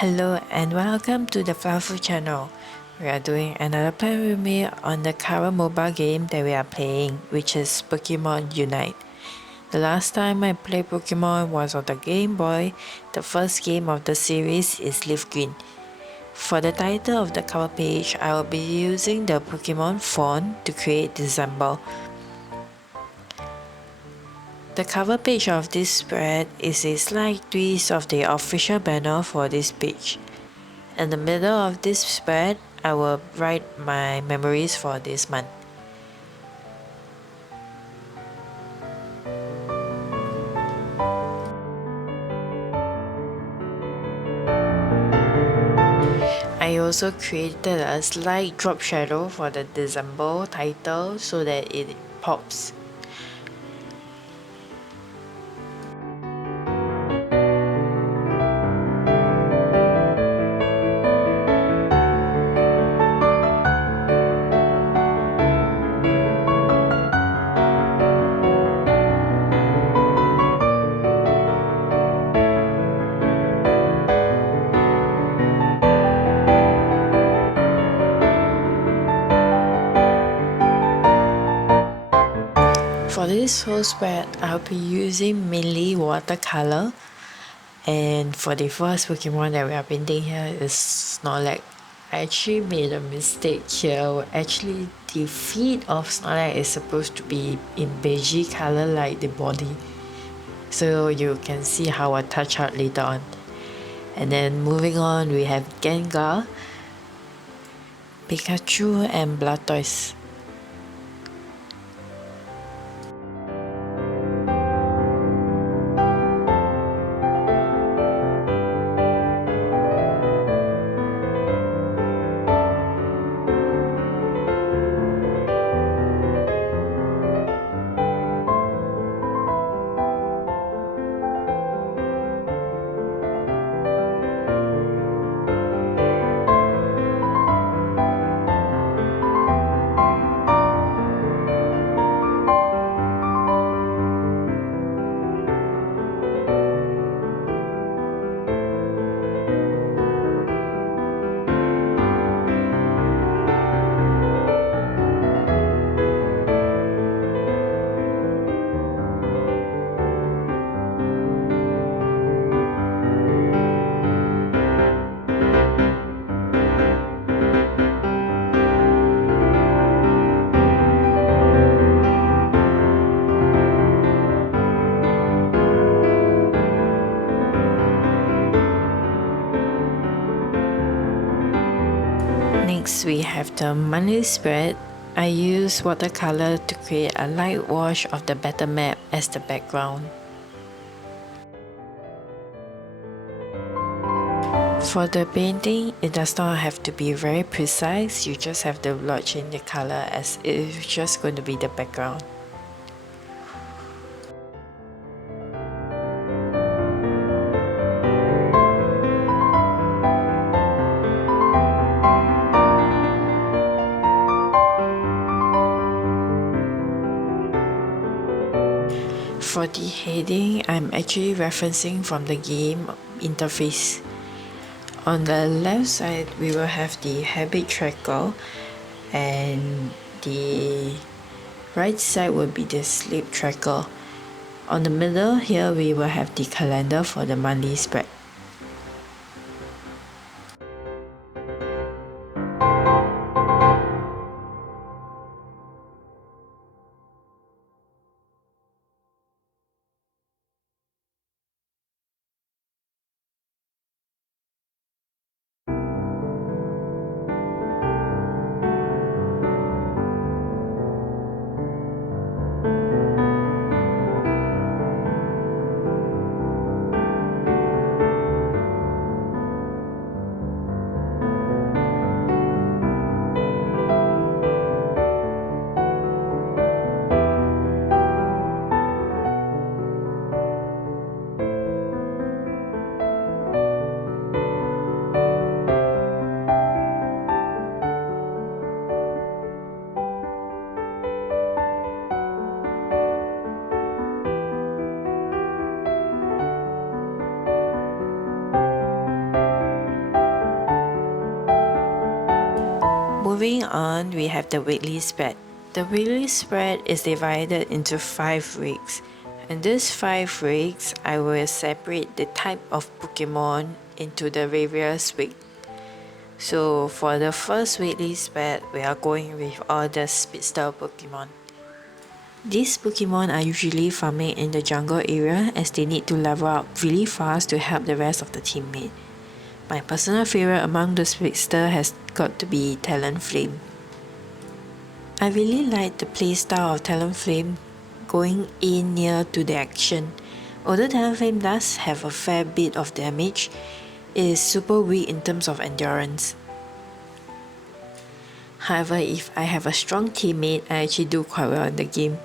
Hello and welcome to the Fluffeu channel. We are doing another play with me on the current mobile game that we are playing, which is Pokemon Unite. The last time I played Pokemon was on the Game Boy. The first game of the series is Leaf Green. For the title of the cover page, I will be using the Pokemon font to create the symbol. The cover page of this spread is a slight twist of the official banner for this page. In the middle of this spread, I will write my memories for this month. I also created a slight drop shadow for the December title so that it pops. For this whole spread, I'll be using mainly watercolor, and for the first Pokemon that we are painting here is Snorlax. I actually made a mistake here. Actually, the feet of Snorlax is supposed to be in beige color like the body, so you can see how I touch out later on. And then moving on, we have Gengar, Pikachu, and Blastoise. Next, we have the monthly spread. I use watercolor to create a light wash of the battle map as the background. For the painting, it does not have to be very precise, you just have to blotch in the color as it is just going to be the background. For the heading, I'm actually referencing from the game interface. On the left side, we will have the habit tracker, and the right side will be the sleep tracker. On the middle here, we will have the calendar for the monthly spread. moving on, we have the weekly spread. The weekly spread is divided into 5 weeks. In these 5 weeks, I will separate the type of Pokemon into the various weeks. So for the first weekly spread, we are going with all the speedster Pokemon. These Pokemon are usually farming in the jungle area as they need to level up really fast to help the rest of the teammate. My personal favorite among the speedster has got to be Talonflame. I really like the playstyle of Talonflame going in near to the action. Although Talonflame does have a fair bit of damage, it is super weak in terms of endurance. However, if I have a strong teammate, I actually do quite well in the game.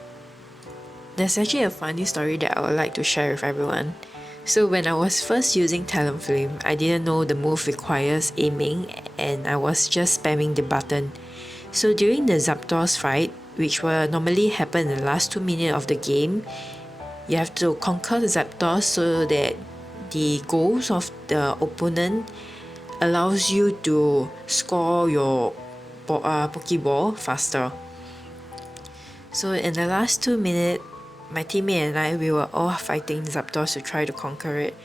There's actually a funny story that I would like to share with everyone. So when I was first using Talonflame, I didn't know the move requires aiming and I was just spamming the button. So during the Zapdos fight, which will normally happen in the last 2 minutes of the game, you have to conquer the Zapdos so that the goals of the opponent allows you to score your Pokeball faster. So in the last 2 minutes, my teammate and I, we were all fighting Zapdos to try to conquer it.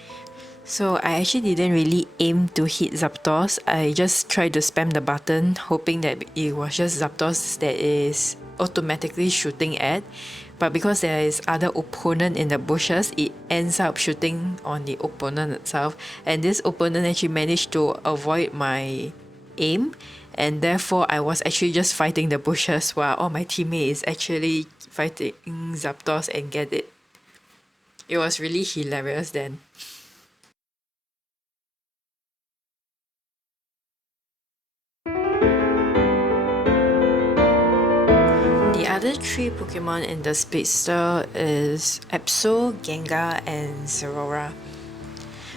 So I actually didn't really aim to hit Zapdos. I just tried to spam the button, hoping that it was just Zapdos that is automatically shooting at. But because there is other opponent in the bushes, it ends up shooting on the opponent itself. And this opponent actually managed to avoid my aim. And therefore, I was actually just fighting the bushes while all my teammates is actually fighting Zapdos and get it. It was really hilarious then. The other 3 Pokemon in the Speedster is Absol, Gengar, and Zeraora.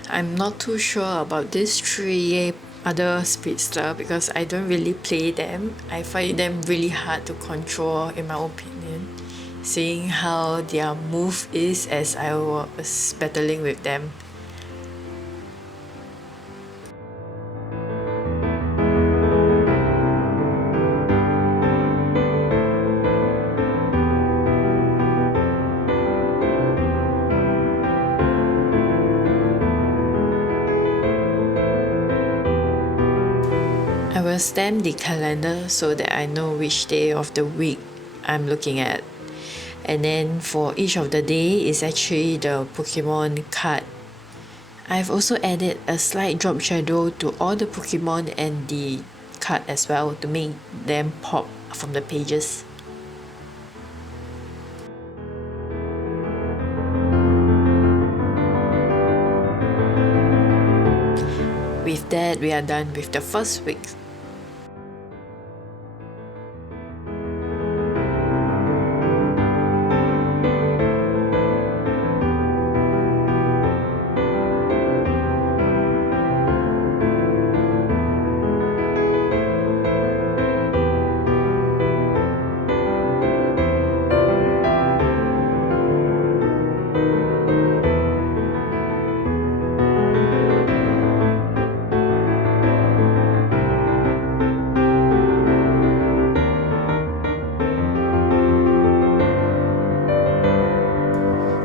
I'm not too sure about these 3 other Speedster because I don't really play them. I find them really hard to control in my opinion, seeing how their move is as I was battling with them. I will stamp the calendar so that I know which day of the week I'm looking at. And then for each of the day is actually the Pokemon card. I've also added a slight drop shadow to all the Pokemon and the card as well to make them pop from the pages. With that, we are done with the first week.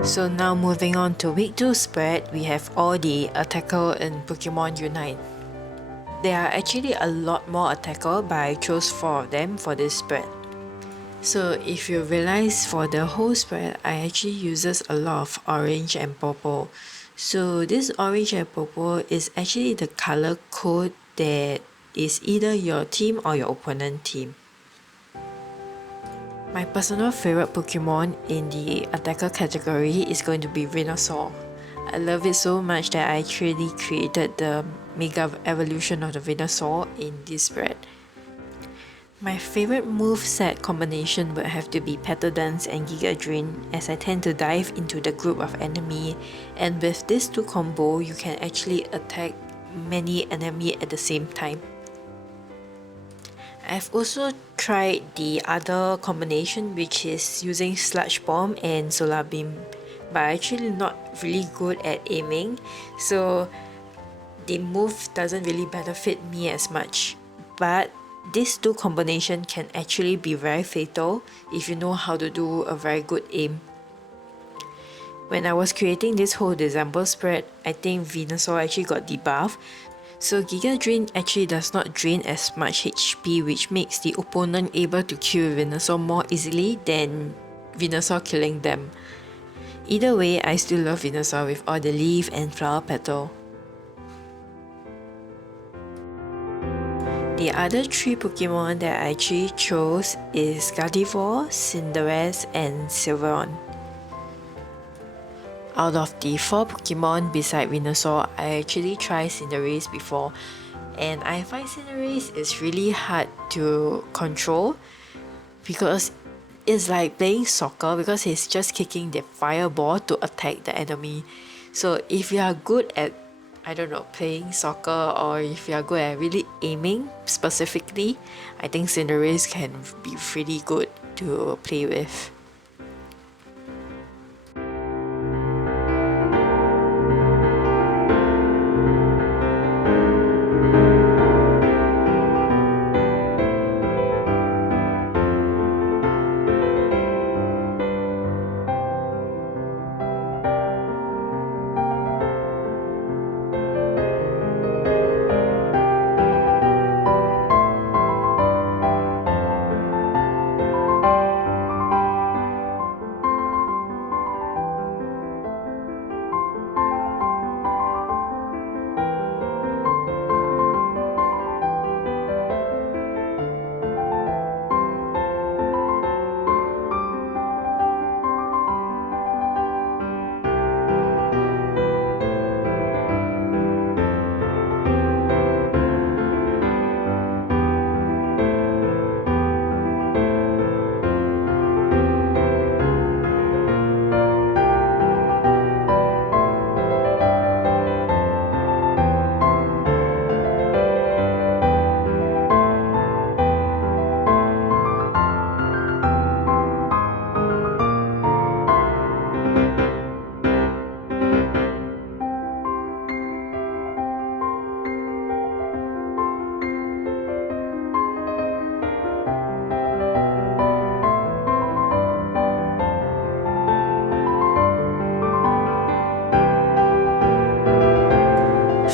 So now moving on to week 2 spread, we have all the attacker in Pokemon Unite. There are actually a lot more attacker, but I chose 4 of them for this spread. So if you realize for the whole spread, I actually uses a lot of orange and purple. So this orange and purple is actually the color code that is either your team or your opponent team. My personal favorite Pokemon in the attacker category is going to be Venusaur. I love it so much that I actually created the Mega Evolution of the Venusaur in this spread. My favorite moveset combination would have to be Petal Dance and Giga Drain, as I tend to dive into the group of enemy, and with these 2 combo you can actually attack many enemy at the same time. I've also tried the other combination, which is using Sludge Bomb and Solar Beam, but actually not really good at aiming, so the move doesn't really benefit me as much. But these two combinations can actually be very fatal if you know how to do a very good aim. When I was creating this whole December spread, I think Venusaur actually got debuffed. So Giga Drain actually does not drain as much HP, which makes the opponent able to kill Venusaur more easily than Venusaur killing them. Either way, I still love Venusaur with all the leaf and flower petal. The other three Pokemon that I actually chose is Gardevoir, Cinderace, and Sylveon. Out of the 4 Pokemon beside Venusaur, I actually tried Cinderace before, and I find Cinderace is really hard to control because it's like playing soccer, because he's just kicking the fireball to attack the enemy. So if you are good at, I don't know, playing soccer, or if you are good at really aiming specifically, I think Cinderace can be pretty good to play with.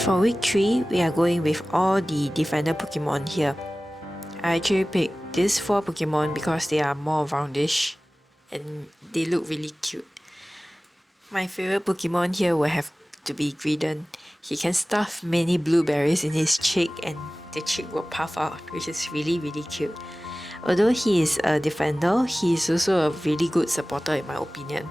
For week 3, we are going with all the defender Pokemon here. I actually picked these 4 Pokemon because they are more roundish and they look really cute. My favorite Pokemon here will have to be Greedent. He can stuff many blueberries in his cheek and the cheek will puff out, which is really cute. Although he is a defender, he is also a really good supporter in my opinion.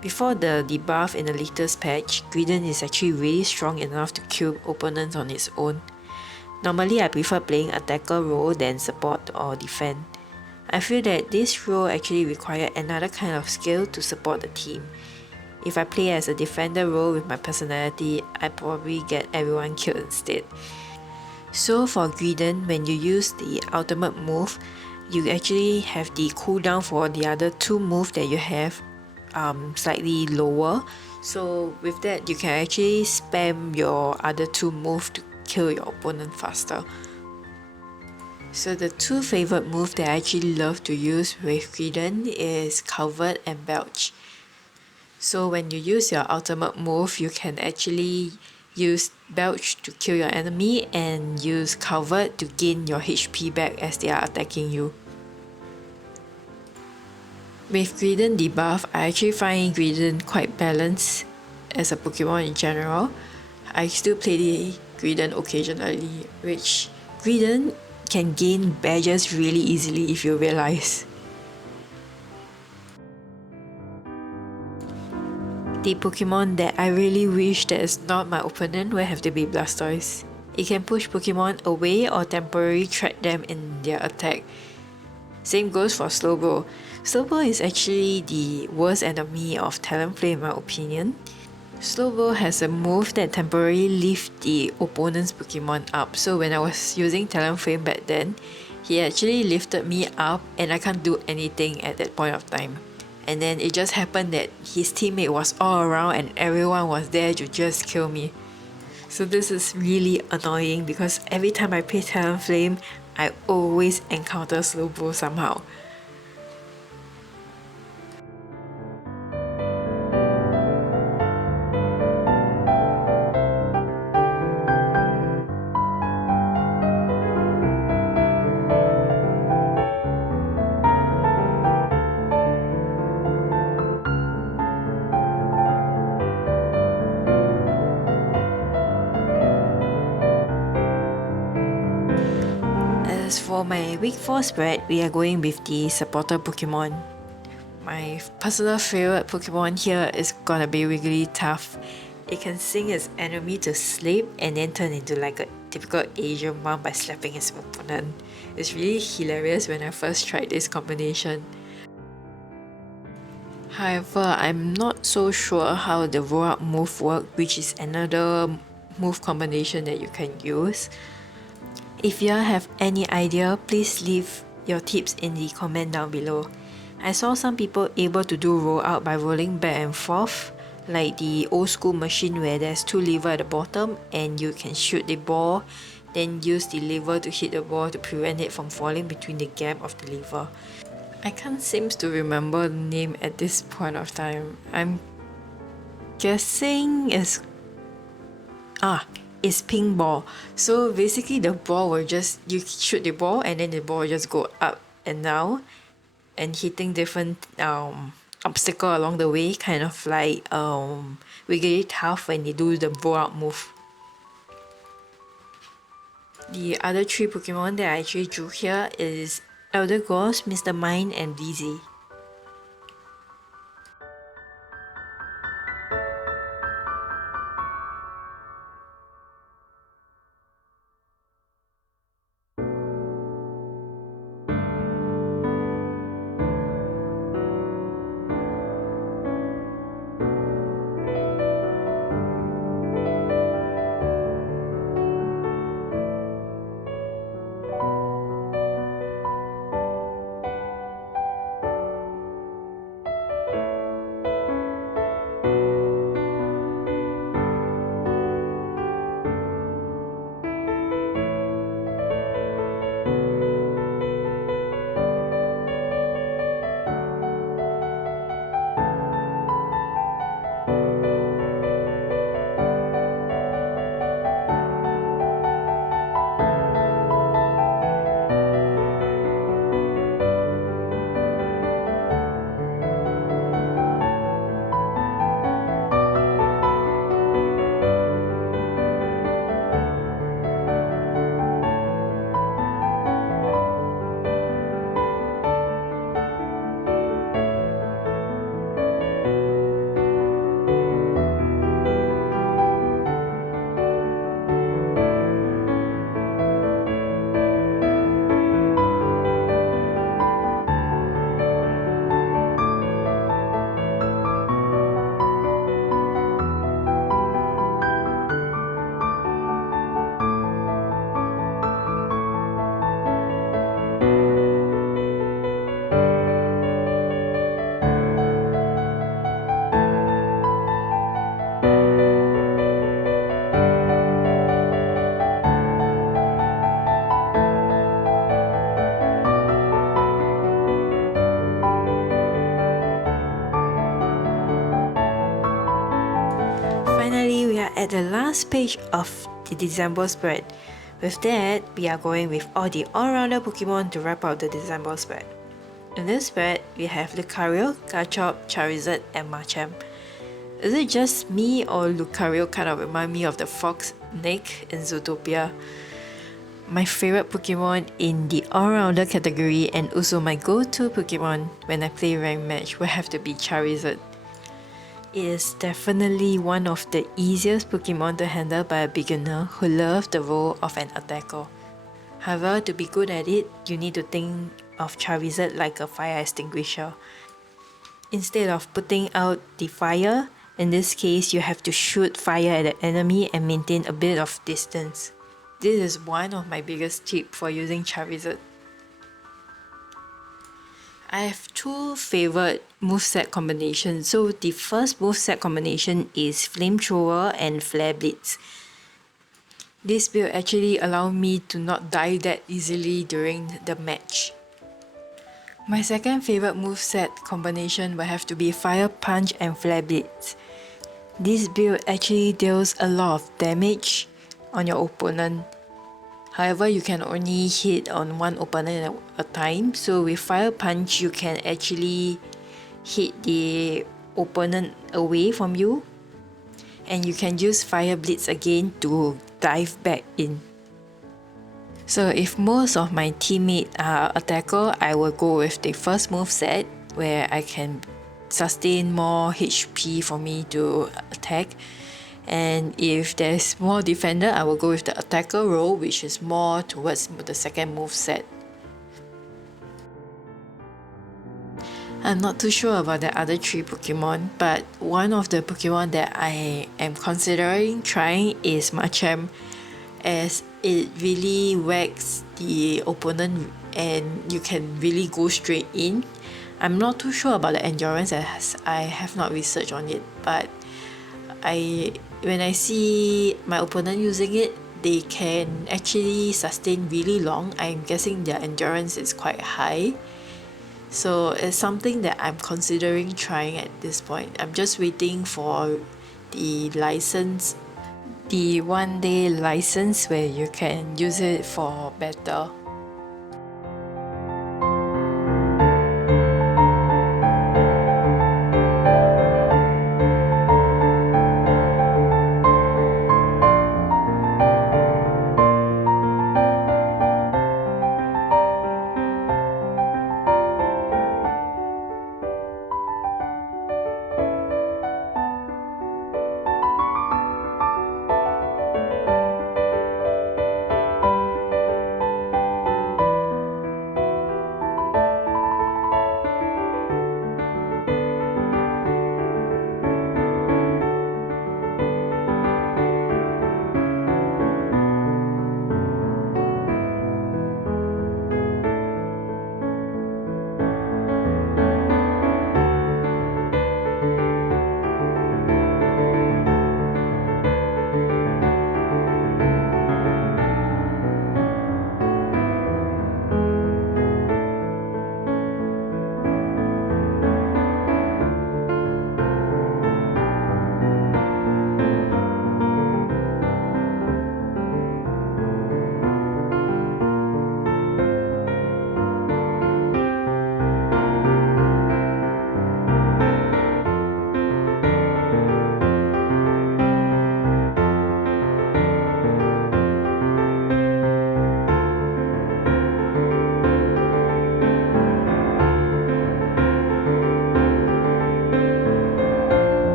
Before the debuff in the latest patch, Greedent is actually really strong enough to kill opponents on its own. Normally I prefer playing attacker role than support or defend. I feel that this role actually requires another kind of skill to support the team. If I play as a defender role with my personality, I probably get everyone killed instead. So for Greedent, when you use the ultimate move, you actually have the cooldown for the other 2 moves that you have slightly lower. So with that, you can actually spam your other 2 moves to kill your opponent faster. So the 2 favorite moves that I actually love to use with Greedent is Covered and Belch. So when you use your ultimate move, you can actually use Belch to kill your enemy and use Covered to gain your HP back as they are attacking you. With Greedent debuff, I actually find Greedent quite balanced as a Pokemon in general. I still play the Greedent occasionally, which Greedent can gain badges really easily if you realize. The Pokemon that I really wish that is not my opponent will have to be Blastoise. It can push Pokemon away or temporarily trap them in their attack. Same goes for Slowbro. Slowbro is actually the worst enemy of Talonflame in my opinion. Slowbro has a move that temporarily lifts the opponent's Pokemon up, so when I was using Talonflame back then, he actually lifted me up and I can't do anything at that point of time. And then it just happened that his teammate was all around and everyone was there to just kill me. So this is really annoying because every time I play Talonflame, I always encounter Slowbro somehow. As for my week 4 spread, we are going with the supporter Pokemon. My personal favorite Pokemon here is gonna be Wigglytuff. It can sing its enemy to sleep and then turn into like a typical Asian mom by slapping its opponent. It's really hilarious when I first tried this combination. However, I'm not so sure how the roll up move works, which is another move combination that you can use. If you have any idea, please leave your tips in the comment down below. I saw some people able to do roll out by rolling back and forth, like the old school machine where there's 2 levers at the bottom and you can shoot the ball, then use the lever to hit the ball to prevent it from falling between the gap of the lever. I can't seem to remember the name at this point of time. I'm guessing it's ping ball. So basically the ball will just, you shoot the ball and then the ball will just go up and down and hitting different obstacle along the way, kind of like Wigglytuff when they do the blow out move. The other 3 Pokemon that I actually drew here is Elder Ghost, Mr. Mime, and Dizzy. Finally, we are at the last page of the December spread. With that, we are going with all the all-rounder Pokemon to wrap up the December spread. In this spread, we have Lucario, Garchomp, Charizard, and Machamp. Is it just me or Lucario kind of remind me of the fox Nick in Zootopia? My favorite Pokemon in the all-rounder category and also my go-to Pokemon when I play ranked match will have to be Charizard. It is definitely one of the easiest Pokemon to handle by a beginner who loves the role of an attacker. However, to be good at it, you need to think of Charizard like a fire extinguisher. Instead of putting out the fire, in this case you have to shoot fire at the enemy and maintain a bit of distance. This is one of my biggest tips for using Charizard. I have 2 favorite moveset combinations. So the first moveset combination is Flamethrower and Flare Blitz. This build actually allowed me to not die that easily during the match. My second favorite moveset combination will have to be Fire Punch and Flare Blitz. This build actually deals a lot of damage on your opponent. However, you can only hit on one opponent at a time, so with Fire Punch you can actually hit the opponent away from you, and you can use Fire Blitz again to dive back in. So if most of my teammates are attacker, I will go with the first moveset where I can sustain more HP for me to attack. And if there's more defender, I will go with the attacker role, which is more towards the second moveset. I'm not too sure about the other three Pokemon, but one of the Pokemon that I am considering trying is Machamp, as it really whacks the opponent and you can really go straight in. I'm not too sure about the endurance as I have not researched on it, but when I see my opponent using it, they can actually sustain really long. I'm guessing their endurance is quite high. So it's something that I'm considering trying at this point. I'm just waiting for the license, the 1-day license where you can use it for better.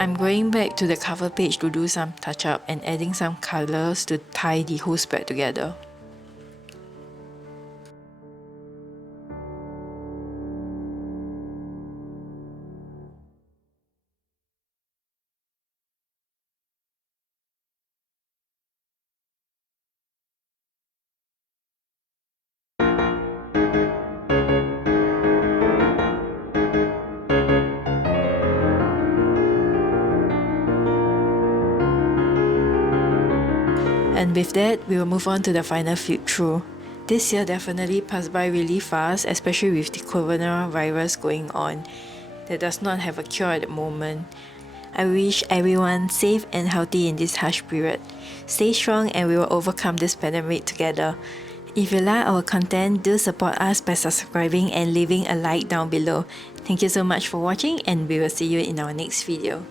I'm going back to the cover page to do some touch up and adding some colors to tie the whole spread together. And with that, we will move on to the final flip through. This year definitely passed by really fast, especially with the coronavirus going on that does not have a cure at the moment. I wish everyone safe and healthy in this harsh period. Stay strong and we will overcome this pandemic together. If you like our content, do support us by subscribing and leaving a like down below. Thank you so much for watching and we will see you in our next video.